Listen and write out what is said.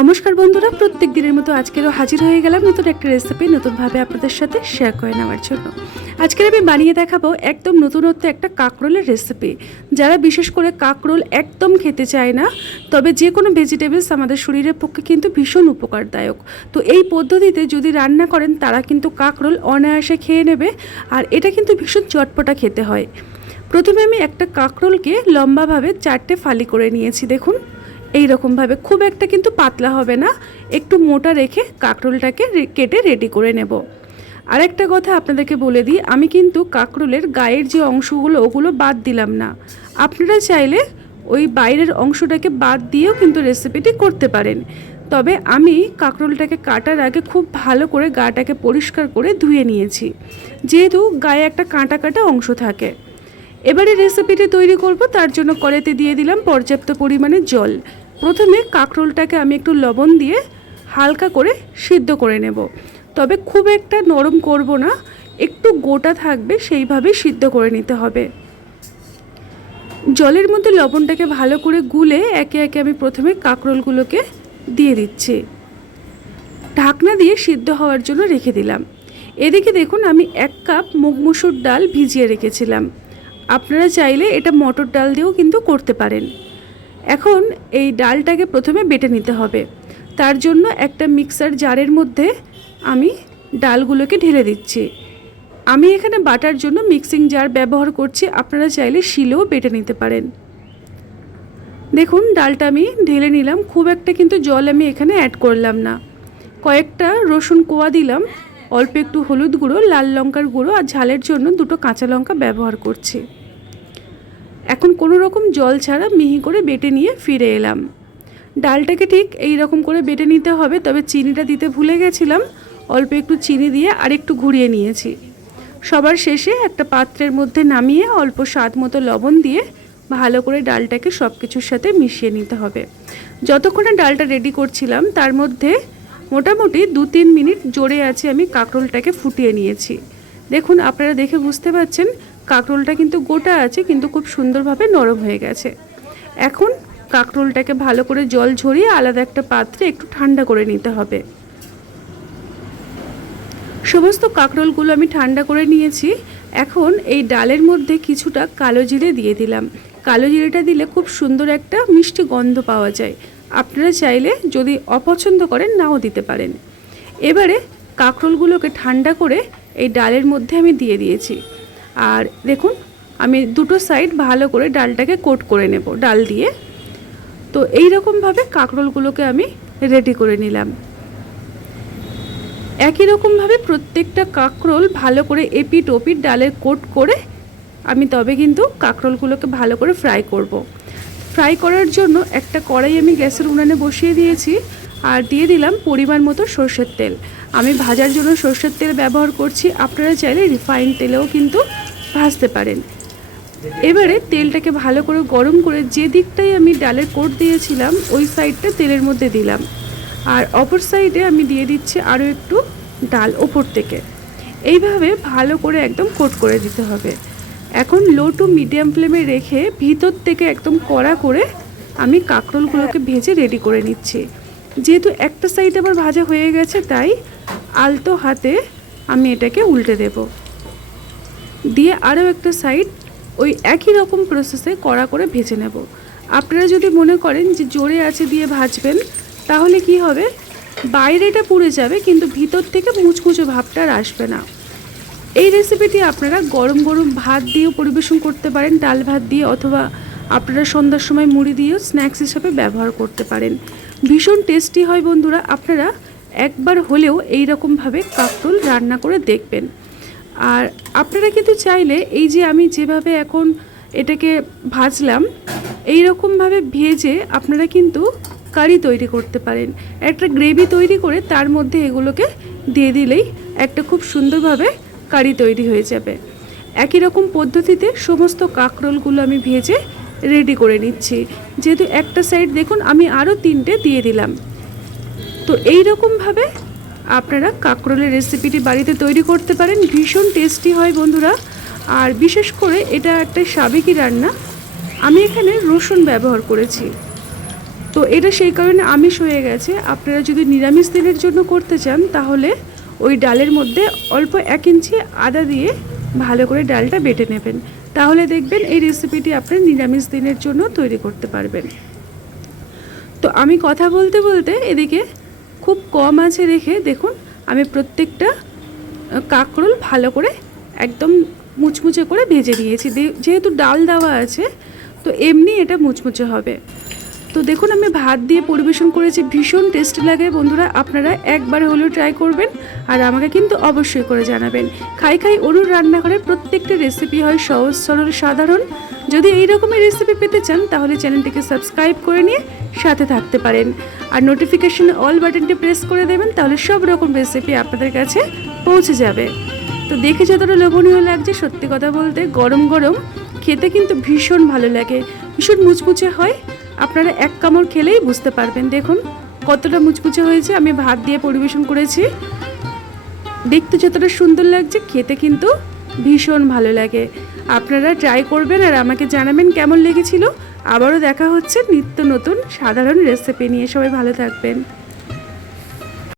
নমস্কার বন্ধুরা, প্রত্যেক দিনের মতো আজকেরও হাজির হয়ে গেলাম নতুন একটা রেসিপি নতুনভাবে আপনাদের সাথে শেয়ার করে নেওয়ার জন্য। আজকের আমি বানিয়ে দেখাবো একদম নতুনত্ব একটা কাঁকরোলের রেসিপি। যারা বিশেষ করে কাঁকরোল একদম খেতে চায় না, তবে যে কোনো ভেজিটেবলস আমাদের শরীরের পক্ষে কিন্তু ভীষণ উপকারদায়ক। তো এই পদ্ধতিতে যদি রান্না করেন তারা কিন্তু কাঁকরোল অনায়াসে খেয়ে নেবে। আর এটা কিন্তু ভীষণ চটপটা খেতে হয়। প্রথমে আমি একটা কাঁকরোলকে লম্বাভাবে 4টে ফালি করে নিয়েছি। দেখুন এই রকমভাবে, খুব একটা কিন্তু পাতলা হবে না, একটু মোটা রেখে কাঁকরোলটাকে কেটে রেডি করে নেব। আর একটা কথা আপনাদেরকে বলে দিই, আমি কিন্তু কাঁকরোলের গায়ের যে অংশগুলো ওগুলো বাদ দিলাম না। আপনারা চাইলে ওই বাইরের অংশটাকে বাদ দিয়েও কিন্তু রেসিপিটি করতে পারেন। তবে আমি কাঁকরোলটাকে কাটার আগে খুব ভালো করে গাটাকে পরিষ্কার করে ধুয়ে নিয়েছি, যেহেতু গায়ে একটা কাঁটা কাটা অংশ থাকে। এবারে রেসিপিটি তৈরি করব, তার জন্য কড়াইতে দিয়ে দিলাম পর্যাপ্ত পরিমাণে জল। প্রথমে কাঁকরোলটাকে আমি একটু লবণ দিয়ে হালকা করে সিদ্ধ করে নেব, তবে খুব একটা নরম করব না, একটু গোটা থাকবে সেইভাবে সিদ্ধ করে নিতে হবে। জলের মধ্যে লবণটাকে ভালো করে গুলে একে একে আমি প্রথমে কাঁকরোলগুলোকে দিয়ে দিচ্ছি, ঢাকনা দিয়ে সিদ্ধ হওয়ার জন্য রেখে দিলাম। এদিকে দেখুন আমি 1 কাপ মুগ মসুর ডাল ভিজিয়ে রেখেছিলাম। আপনারা চাইলে এটা মটর ডাল দিয়েও কিন্তু করতে পারেন। এখন এই ডালটাকে প্রথমে বেটে নিতে হবে। তার জন্য একটা মিক্সার জারের মধ্যে আমি ডালগুলোকে ঢেলে দিচ্ছি। আমি এখানে বাটার জন্য মিক্সিং জার ব্যবহার করছি, আপনারা চাইলে শিলেও বেটে নিতে পারেন। দেখুন ডালটা আমি ঢেলে নিলাম, খুব একটা কিন্তু জল আমি এখানে অ্যাড করলাম না। কয়েকটা রসুন কোয়া দিলাম, অল্প একটু হলুদ গুঁড়ো, লাল লঙ্কার গুঁড়ো আর ঝালের জন্য 2টো কাঁচা লঙ্কা ব্যবহার করছি। এখন কোনো রকম জল ছাড়া মিহি করে বেটে নিয়ে ফিরে এলাম। ডালটাকে ঠিক এই রকম করে বেটে নিতে হবে, তবে চিনিটা দিতে ভুলে গেছিলাম, অল্প একটু চিনি দিয়ে আর একটু ঘুরিয়ে নিয়েছি। সবার শেষে একটা পাত্রের মধ্যে নামিয়ে অল্প স্বাদ মতো লবণ দিয়ে ভালো করে ডালটাকে সব কিছুর সাথে মিশিয়ে নিতে হবে। যতক্ষণে ডালটা রেডি করছিলাম তার মধ্যে মোটামুটি 2-3 মিনিট জোরে আছে আমি কাঁকরোলটাকে ফুটিয়ে নিয়েছি। দেখুন আপনারা দেখে বুঝতে পারছেন কাঁকরোলটা কিন্তু গোটা আছে, কিন্তু খুব সুন্দরভাবে নরম হয়ে গেছে। এখন কাঁকরোলটাকে ভালো করে জল ঝরিয়ে আলাদা একটা পাত্রে একটু ঠান্ডা করে নিতে হবে। সমস্ত কাঁকরোলগুলো আমি ঠান্ডা করে নিয়েছি। এখন এই ডালের মধ্যে কিছুটা কালো জিরে দিয়ে দিলাম। কালো জিরেটা দিলে খুব সুন্দর একটা মিষ্টি গন্ধ পাওয়া যায়। আপনারা চাইলে যদি অপছন্দ করেন নাও দিতে পারেন। এবারে কাঁকরোলগুলোকে ঠান্ডা করে এই ডালের মধ্যে আমি দিয়ে দিয়েছি। আর দেখুন আমি 2টো সাইড ভালো করে ডালটাকে কোট করে নেব ডাল দিয়ে। তো এই রকমভাবে কাঁকরোলগুলোকে আমি রেডি করে নিলাম। একই রকমভাবে প্রত্যেকটা কাঁকরোল ভালো করে এপিট ওপিট ডালের কোট করে আমি তবে কিন্তু কাঁকরোলগুলোকে ভালো করে ফ্রাই করব। ফ্রাই করার জন্য একটা কড়াই আমি গ্যাসের উনানে বসিয়ে দিয়েছি আর দিয়ে দিলাম পরিমাণ মতো সরষের তেল। আমি ভাজার জন্য সরষের তেল ব্যবহার করছি, আপনারা চাইলে রিফাইন্ড তেলেও কিন্তু ভাজতে পারেন। এবারে তেলটাকে ভালো করে গরম করে যে দিকটাই আমি ডালের কোট দিয়েছিলাম ওই সাইডটা তেলের মধ্যে দিলাম, আর অপর সাইডে আমি দিয়ে দিচ্ছি আরও একটু ডাল ওপর থেকে। এইভাবে ভালো করে একদম কোট করে দিতে হবে। এখন লো টু মিডিয়াম ফ্লেমে রেখে ভিতর থেকে একদম কড়া করে আমি কাঁকরোলগুলোকে ভেজে রেডি করে নিচ্ছি। যেহেতু একটা সাইড আবার ভাজা হয়ে গেছে তাই আলতো হাতে আমি এটাকে উল্টে দেব, দিয়ে আরও একটা সাইড ওই একই রকম প্রসেসে কড়া করে ভেজে নেব। আপনারা যদি মনে করেন যে জোরে আছে দিয়ে ভাজবেন তাহলে কি হবে, বাইরেটা পুড়ে যাবে কিন্তু ভিতর থেকে মুচমুচে ভাবটা আর আসবে না। এই রেসিপিটি আপনারা গরম গরম ভাত দিয়েও পরিবেশন করতে পারেন, ডাল ভাত দিয়ে, অথবা আপনারা সন্ধ্যার সময় মুড়ি দিয়েও স্ন্যাক্স হিসাবে ব্যবহার করতে পারেন। ভীষণ টেস্টি হয় বন্ধুরা, আপনারা একবার হলেও এই রকমভাবে কাঁকরোল রান্না করে দেখবেন। আর আপনারা কিন্তু চাইলে এই যে আমি যেভাবে এখন এটাকে ভাজলাম এই রকমভাবে ভেজে আপনারা কিন্তু কারি তৈরি করতে পারেন। একটা গ্রেভি তৈরি করে তার মধ্যে এগুলোকে দিয়ে দিলেই একটা খুব সুন্দরভাবে কারি তৈরি হয়ে যাবে। একই রকম পদ্ধতিতে সমস্ত কাঁকরোলগুলো আমি ভেজে রেডি করে নিচ্ছি। যেহেতু একটা সাইড দেখুন আমি আরও 3টে দিয়ে দিলাম। তো এই রকমভাবে আপনারা কাঁকরোলের রেসিপিটি বাড়িতে তৈরি করতে পারেন, ভীষণ টেস্টি হয় বন্ধুরা। আর বিশেষ করে এটা একটা সাবেকি রান্না, আমি এখানে রসুন ব্যবহার করেছি। তো তো এটা সেই কারণে আমিষ হয়ে গেছে। আপনারা যদি নিরামিষ দিনের জন্য করতে চান তাহলে ওই ডালের মধ্যে অল্প 1 ইঞ্চি আদা দিয়ে ভালো করে ডালটা বেটে নেবেন, তাহলে দেখবেন এই রেসিপিটি আপনার নিরামিষ দিনের জন্য তৈরি করতে পারবেন। তো আমি কথা বলতে বলতে এদিকে খুব কম আঁচে রেখে দেখুন আমি প্রত্যেকটা কাঁকরোল ভালো করে একদম মুচমুচে করে ভেজে নিয়েছি। যেহেতু ডাল দেওয়া আছে তো এমনি এটা মুচমুচে হবে। তো দেখুন আমি ভাত দিয়ে পরিবেশন করেছি, ভীষণ টেস্টি লাগে বন্ধুরা। আপনারা একবার হলেও ট্রাই করবেন আর আমাকে কিন্তু অবশ্যই করে জানাবেন। খাই খাই অরুর রান্নাঘরের প্রত্যেকটা রেসিপি হয় সহজ সরল সাধারণ। যদি এই রকমের রেসিপি পেতে চান তাহলে চ্যানেলটিকে সাবস্ক্রাইব করে নিয়ে সাথে থাকতে পারেন আর নোটিফিকেশন অল বাটনটি প্রেস করে দেবেন, তাহলে সব রকম রেসিপি আপনাদের কাছে পৌঁছে যাবে। তো দেখে যতটা লোভনীয় লাগছে, সত্যি কথা বলতে গরম গরম খেতে কিন্তু ভীষণ ভালো লাগে, ভীষণ মুচমুচে হয়। আপনারা এক কামড় খেলেই বুঝতে পারবেন। দেখুন কতটা মুচমুচে হয়েছে। আমি ভাত দিয়ে পরিবেশন করেছি, দেখতে যতটা সুন্দর লাগছে খেতে কিন্তু ভীষণ ভালো লাগে। আপনারা ট্রাই করবেন আর আমাকে জানাবেন কেমন লেগেছিল। আবারও দেখা হচ্ছে নিত্য নতুন সাধারণ রেসিপি নিয়ে। সবাই ভালো থাকবেন।